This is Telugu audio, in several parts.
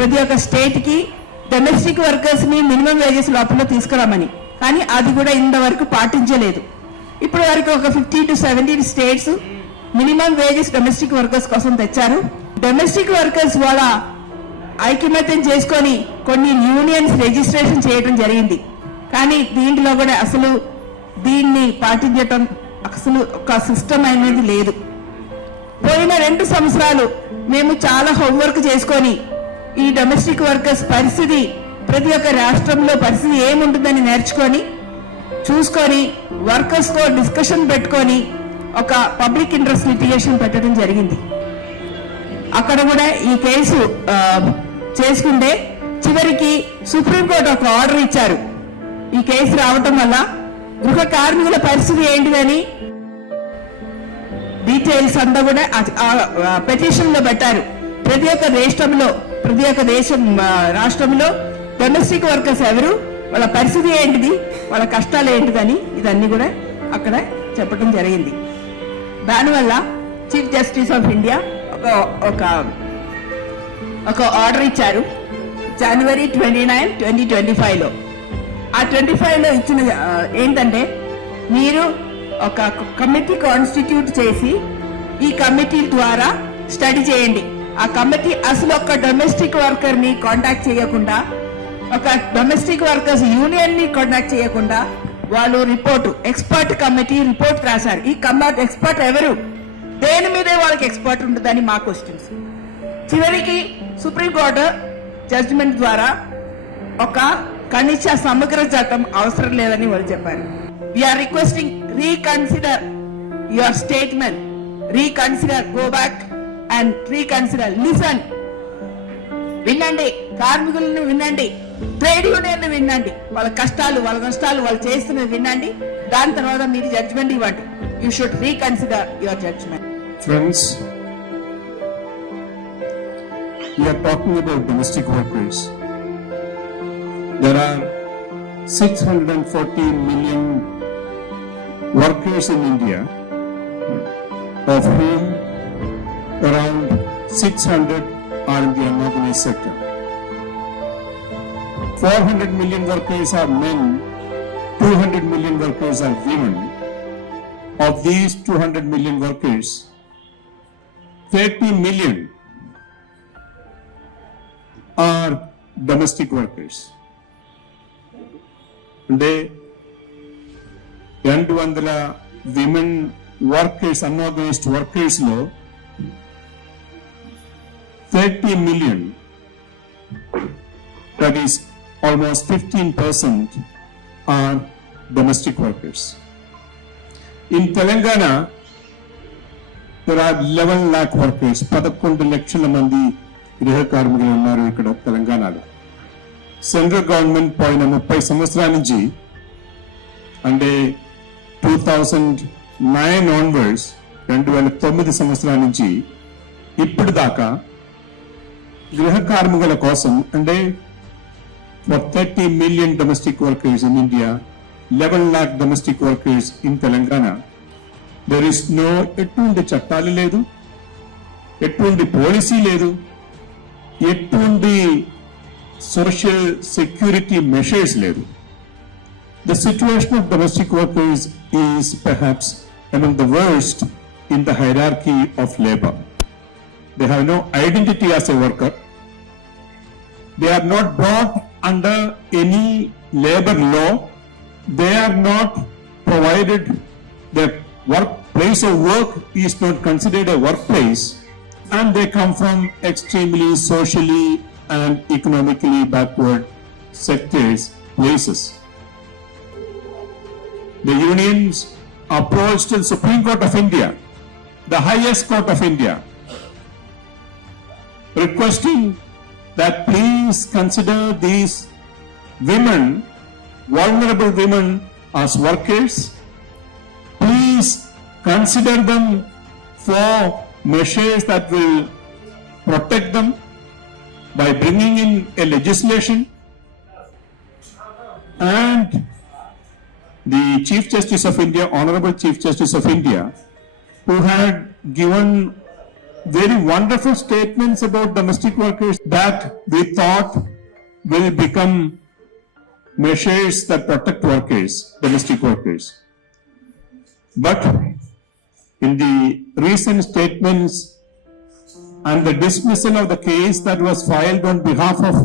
ప్రతి ఒక్క స్టేట్కి డొమెస్టిక్ వర్కర్స్ని మినిమం వేజెస్ లోపల తీసుకురామని. కానీ అది కూడా ఇంతవరకు పాటించలేదు. ఇప్పటి వరకు ఒక 50 to 70 states minimum wages domestic workers కోసం తెచ్చారు. డొమెస్టిక్ వర్కర్స్ వాళ్ళ ఐక్యమత్యం చేసుకొని కొన్ని యూనియన్స్ రిజిస్ట్రేషన్ చేయడం జరిగింది. కానీ దీంట్లో కూడా అసలు దీన్ని పాటించటం అసలు ఒక సిస్టమ్ అనేది లేదు. పోయిన 2 సంవత్సరాలు మేము చాలా హోంవర్క్ చేసుకొని ఈ డొమెస్టిక్ వర్కర్స్ పరిస్థితి ప్రతి ఒక్క రాష్ట్రంలో పరిస్థితి ఏముంటుందని నేర్చుకొని చూసుకొని వర్కర్స్ తో డిస్కషన్ పెట్టుకొని ఒక పబ్లిక్ ఇంట్రెస్ట్ లిటిగేషన్ పెట్టడం జరిగింది. అక్కడ కూడా ఈ కేసు చేసుకుంటే చివరికి సుప్రీంకోర్టు ఒక ఆర్డర్ ఇచ్చారు. ఈ కేసు రావటం వల్ల గృహ కార్మికుల పరిస్థితి ఏంటిదని డీటెయిల్స్ అంతా కూడా పెటిషన్ లో పెట్టారు. ప్రతి ఒక్క రాష్ట్రంలో డొమెస్టిక్ వర్కర్స్ ఎవరు, వాళ్ళ పరిస్థితి ఏంటిది, వాళ్ళ కష్టాలు ఏంటిదని ఇదన్నీ కూడా అక్కడ చెప్పడం జరిగింది. దానివల్ల చీఫ్ జస్టిస్ ఆఫ్ ఇండియా ఒక ఆర్డర్ ఇచ్చారు జనవరి 29, 2025లో. ఆ 25లో ఇచ్చిన ఏంటంటే మీరు ఒక కమిటీ కాన్స్టిట్యూట్ చేసి ఈ కమిటీ ద్వారా స్టడీ చేయండి. ఆ కమిటీ అసలు ఒక డొమెస్టిక్ వర్కర్ ని కాంటాక్ట్ చేయకుండా, ఒక డొమెస్టిక్ వర్కర్స్ యూనియన్ ని కాంటాక్ట్ చేయకుండా వాళ్ళు ఎక్స్పర్ట్ కమిటీ రిపోర్ట్ రాశారు. ఈ ఎక్స్పర్ట్ ఎవరు, దేని మీదే వాళ్ళకి ఎక్స్పర్ట్ ఉంటుందని మా క్వశ్చన్స్. చివరికి సుప్రీంకోర్టు జడ్జిమెంట్ ద్వారా ఒక కనిష్ట సమగ్ర చట్టం అవసరం లేదని వాళ్ళు చెప్పారు. We are requesting reconsider your statement, reconsider, go back and reconsider, listen. వినండి, కార్మికులను వినండి, ట్రేడ్ యూనియన్ వినండి, వాళ్ళ కష్టాలు, వాళ్ళ నష్టాలు, వాళ్ళు చేస్తున్నది వినండి. దాని తర్వాత మీరు జడ్జిమెంట్ ఇవ్వండి. You should reconsider your judgement. Friends, we are talking about domestic workers. There are 640 million workers in India, of whom around 600 are in the unorganized sector. 400 million workers are men, 200 million workers are women. Of these 200 million workers, 30 million are domestic workers. అంటే 200 women workers, unorganized workers లో 30 million, that is almost 15%, are domestic workers. In Telangana, there are 11 lakh workers. 11 లక్షల మంది గృహ కార్మికులు ఉన్నారు ఇక్కడ తెలంగాణలో. సెంట్రల్ గవర్నమెంట్ పోయిన 30 సంవత్సరాల నుంచి, అంటే 2009 ఆన్వర్డ్స్, 2009 సంవత్సరాల నుంచి ఇప్పుడు దాకా గృహ కార్మికుల కోసం, అంటే for 30 million domestic workers in India, 11 lakh domestic workers in Telangana, there is no ఎటువంటి చట్టాలు లేదు, ఎటువంటి పాలసీ లేదు, ఎటువంటి సోషల్ సెక్యూరిటీ మెషర్స్ లేదు. The situation of domestic workers is perhaps among the worst in the hierarchy of labor. They have no identity as a worker. They are not brought under any labor law. They are not provided, their place of work is not considered a workplace, and they come from extremely socially and economically backward sectors, places. The unions approached the Supreme Court of India, the highest court of India, requesting that please consider these women, vulnerable women, as workers. Please consider them for measures that will protect them by bringing in a legislation. And the Chief Justice of India, Honorable Chief Justice of India, who had given very wonderful statements about domestic workers that we thought will become measures that protect workers, domestic workers. But in the recent statements and the dismissal of the case that was filed on behalf of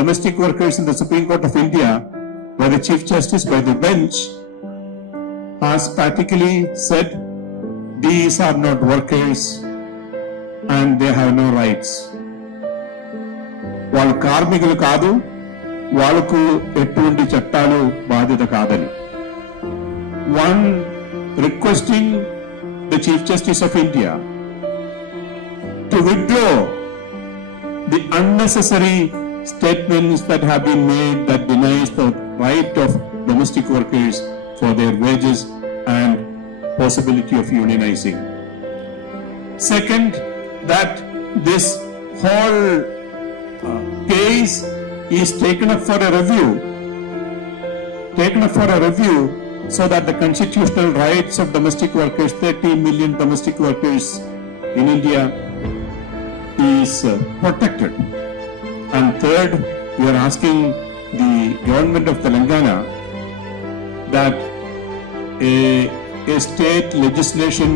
domestic workers in the Supreme Court of India by the Chief Justice, by the bench, has practically said these are not workers and they have no rights. వాళ్ళు కార్మికులు కాదు, వాళ్ళకు ఎటువంటి చట్టాలు బాధ్యత కాదని. One requesting the Chief Justice of India to withdraw the unnecessary statements that have been made that denies the right of domestic workers for their wages and possibility of unionizing. Second, that this whole case is taken up for a review so that the constitutional rights of domestic workers, 30 million domestic workers in India, is protected. And third, we are asking the government of Telangana that a state legislation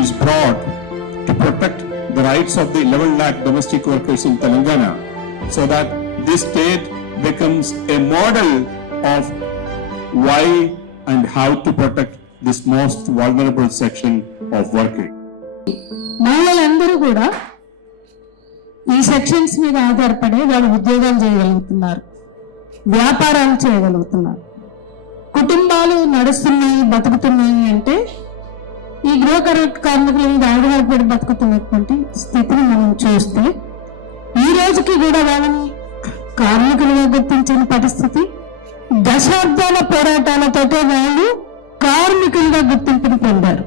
is brought to protect the rights of the 11 lakh domestic workers in Telangana, so that this state becomes a model of why and how to protect this most vulnerable section of working. మహిళలందరూ కూడా ఈ సెక్షన్స్ మీద ఆధారపడి వాళ్ళు ఉద్యోగాలు చేయగలుగుతున్నారు, వ్యాపారాలు చేయగలుగుతున్నారు, కుటుంబాలు నడుస్తున్నాయి, బతుకుతున్నాయి. అంటే ఈ గృహ కార్మికుల మీద ఆధారపడి బతుకుతున్నటువంటి స్థితిని మనం చూస్తే ఈ రోజుకి కూడా వాళ్ళని కార్మికులుగా గుర్తించిన పరిస్థితి, దశాబ్దాల పోరాటాలతో వాళ్ళు కార్మికులుగా గుర్తింపుని పొందారు.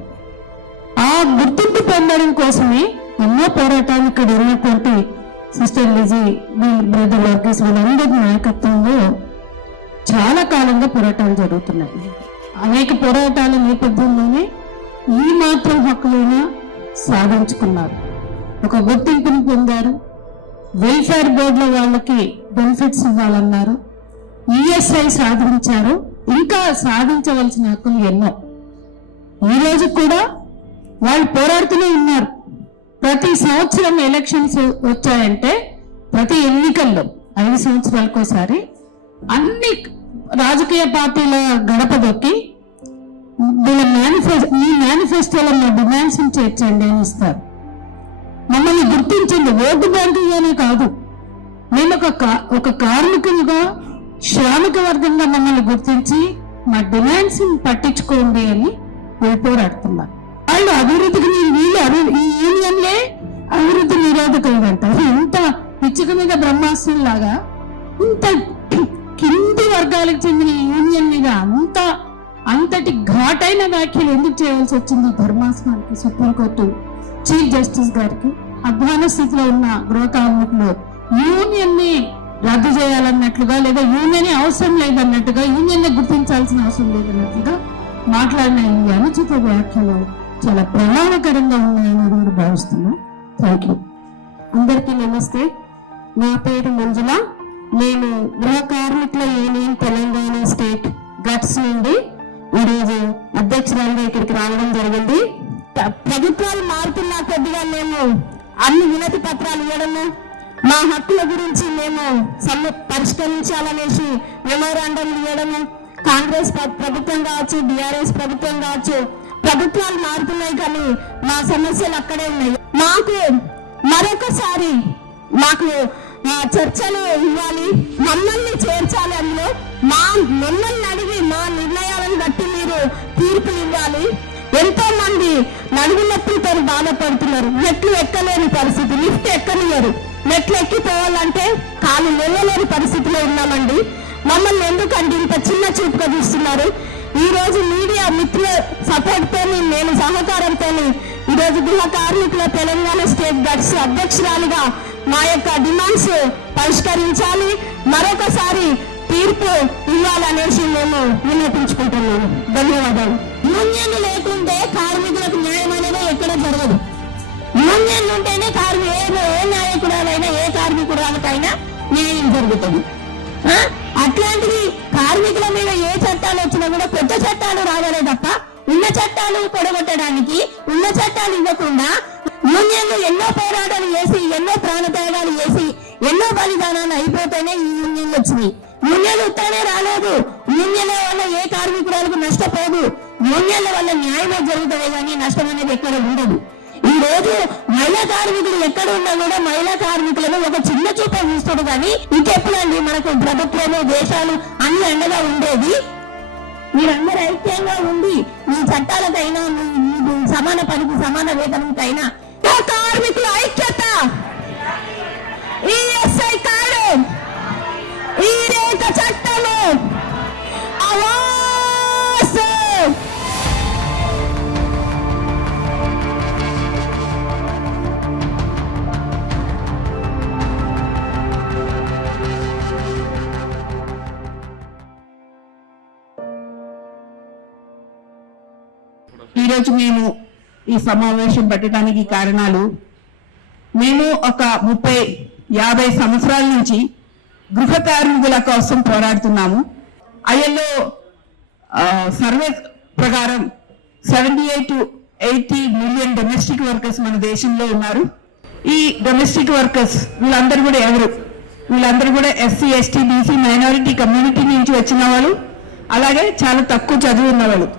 ఆ గుర్తింపు పొందడం కోసమే ఎన్నో పోరాటాలు ఇక్కడ ఉన్నటువంటి సిస్టర్ లిజీ, బ్రదర్ వర్గీస్ వీళ్ళందరి నాయకత్వంలో చాలా కాలంగా పోరాటాలు జరుగుతున్నాయి. అనేక పోరాటాల నేపథ్యంలోనే ఈ మాత్రం హక్కులైనా సాధించుకున్నారు, ఒక గుర్తింపుని పొందారు. వెల్ఫేర్ బోర్డులో వాళ్ళకి బెనిఫిట్స్ ఇవ్వాలన్నారు, ఈఎస్ఐ సాధించారు, ఇంకా సాధించవలసిన హక్కులు ఎన్నో. ఈ రోజు కూడా వాళ్ళు పోరాడుతూనే ఉన్నారు. ప్రతి సంవత్సరం ఎలక్షన్స్ వచ్చాయంటే, ప్రతి ఎన్నికల్లో 5 సంవత్సరాలకోసారి అన్ని రాజకీయ పార్టీల గడప దొక్కి వీళ్ళ ఈ మేనిఫెస్టోలో మా డిమాండ్స్ చేర్చండి అని ఇస్తారు. మమ్మల్ని గుర్తించండి, ఓటు బ్యాంకుగానే కాదు, మేము ఒక కార్మికులుగా, శ్రామిక వర్గంగా మమ్మల్ని గుర్తించి మా డిమాండ్స్ పట్టించుకోండి అని వీళ్ళు పోరాడుతున్నారు. వాళ్ళు అభివృద్ధికి ఈ యూనియన్లే అభివృద్ధి నిరోధకులంట. ఇంత పిచ్చుక మీద బ్రహ్మాస్త్రం లాగా ఇంత కింది వర్గాలకు చెందిన యూనియన్ మీద అంతటి ఘాటైన వ్యాఖ్యలు ఎందుకు చేయాల్సి వచ్చింది ధర్మాసనానికి, సుప్రీంకోర్టు చీఫ్ జస్టిస్ గారికి? అధ్వాన స్థితిలో ఉన్న గృహ కార్మికులు యూనియన్ ని రద్దు చేయాలన్నట్లుగా, లేదా యూనియన్ అవసరం లేదన్నట్టుగా, యూనియన్ ని గుర్తించాల్సిన అవసరం లేదన్నట్లుగా మాట్లాడిన ఈ అనుచిత వ్యాఖ్యలు చాలా ప్రమాదకరంగా ఉన్నాయని కూడా భావిస్తున్నాం. Thank you. అందరికీ నమస్తే. నా పేరు మంజుల. నేను గృహ కార్మికుల యూనియన్ తెలంగాణ స్టేట్ గట్స్ నుండి ఈరోజు అధ్యక్షురాలుగా ఇక్కడికి రావడం జరిగింది. ప్రభుత్వాలు మారుతున్నా కొద్దిగా మేము అన్ని వినతి పత్రాలు ఇవ్వడము, మా హక్కుల గురించి మేము పరిష్కరించాలనేసి మెమోరాండం ఇవ్వడము, కాంగ్రెస్ ప్రభుత్వం కావచ్చు, బీఆర్ఎస్ ప్రభుత్వం కావచ్చు, ప్రభుత్వాలు మారుతున్నాయి కానీ మా సమస్యలు అక్కడే ఉన్నాయి. మరొకసారి మాకు చర్చలు ఇవ్వాలి, మమ్మల్ని చేర్చాలి, అందులో మమ్మల్ని అడిగి మా నిర్ణయాలను బట్టి మీరు తీర్పు ఇవ్వాలి. ఎంతో మంది నడుము నొప్పులతో బాధపడుతున్నారు, మెట్లు ఎక్కలేని పరిస్థితి, లిఫ్ట్ ఎక్కనియరు, మెట్లు ఎక్కిపోవాలంటే కాలు వెళ్ళలేని పరిస్థితిలో ఉన్నామండి. మమ్మల్ని ఎందుకంటే ఇంత చిన్న చూపుగా చూస్తున్నారు? ఈ రోజు మీడియా మిత్రుల సపోర్ట్ తోని, నేను సహకారంతో ఈరోజు గృహ కార్మికుల తెలంగాణ స్టేట్ గట్స్ అధ్యక్షురాలుగా మా యొక్క డిమాండ్స్ పరిష్కరించాలి, మరొకసారి తీర్పు ఇవ్వాలనేసి మేము ధన్యవాదాలు. యూనియన్ లేకుంటే కార్మికులకు న్యాయం అనేది ఎక్కడ జరగదు. యూనియన్లు ఉంటేనే ఏ నాయకురాలైనా ఏ కార్మికురాలకైనా న్యాయం జరుగుతుంది. అట్లాంటిది కార్మికుల మీద ఏ చట్టాలు వచ్చినా కూడా పెద్ద చట్టాలు రావాలే తప్ప ఉన్న చట్టాలు పొడగొట్టడానికి, ఉన్న చట్టాలు ఇవ్వకుండా యూనియన్లు ఎన్నో పోరాటాలు చేసి, ఎన్నో ప్రాణత్యాగాలు చేసి, ఎన్నో బలిదానాలు అయిపోతేనే ఈ యూనియన్లు వచ్చినాయి. యూనియన్లు ఉత్తరనే రాలేదు. యూనియన్ల వల్ల ఏ కార్మికురాలకు నష్టపోదు. యూనియన్ల వల్ల న్యాయమే జరుగుతుంది కానీ నష్టం అనేది ఎక్కడ ఉండదు. ఈ రోజు మహిళా కార్మికులు ఎక్కడ ఉన్నా కూడా మహిళా కార్మికులను ఒక చిన్న చూప చూస్తాడు కానీ ఇంకెప్పుడండి మనకు ప్రభుత్వము దేశాలు అన్ని అండగా ఉండేది. మీరందరూ ఐక్యంగా ఉండి మీ చట్టాలకైనా మీ సమాన పనికి సమాన వేతనంకైనా కార్మికుల ఐక్యత, ఈఎస్ఐ కార్డు, ఈ రేఖ చట్టము, అవాస్. ఈరోజు మేము ఈ సమావేశం పెట్టడానికి కారణాలు, మేము ఒక 30-50 సంవత్సరాల నుంచి గృహ కార్మికుల కోసం పోరాడుతున్నాము. ఐఎల్ఓ సర్వే ప్రకారం 78 to 80 మిలియన్ డొమెస్టిక్ వర్కర్స్ మన దేశంలో ఉన్నారు. ఈ డొమెస్టిక్ వర్కర్స్ వీళ్ళందరూ కూడా ఎవరు? వీళ్ళందరూ కూడా SC, ST, BC minority community నుంచి వచ్చిన వాళ్ళు, అలాగే చాలా తక్కువ చదువు ఉన్న వాళ్ళు.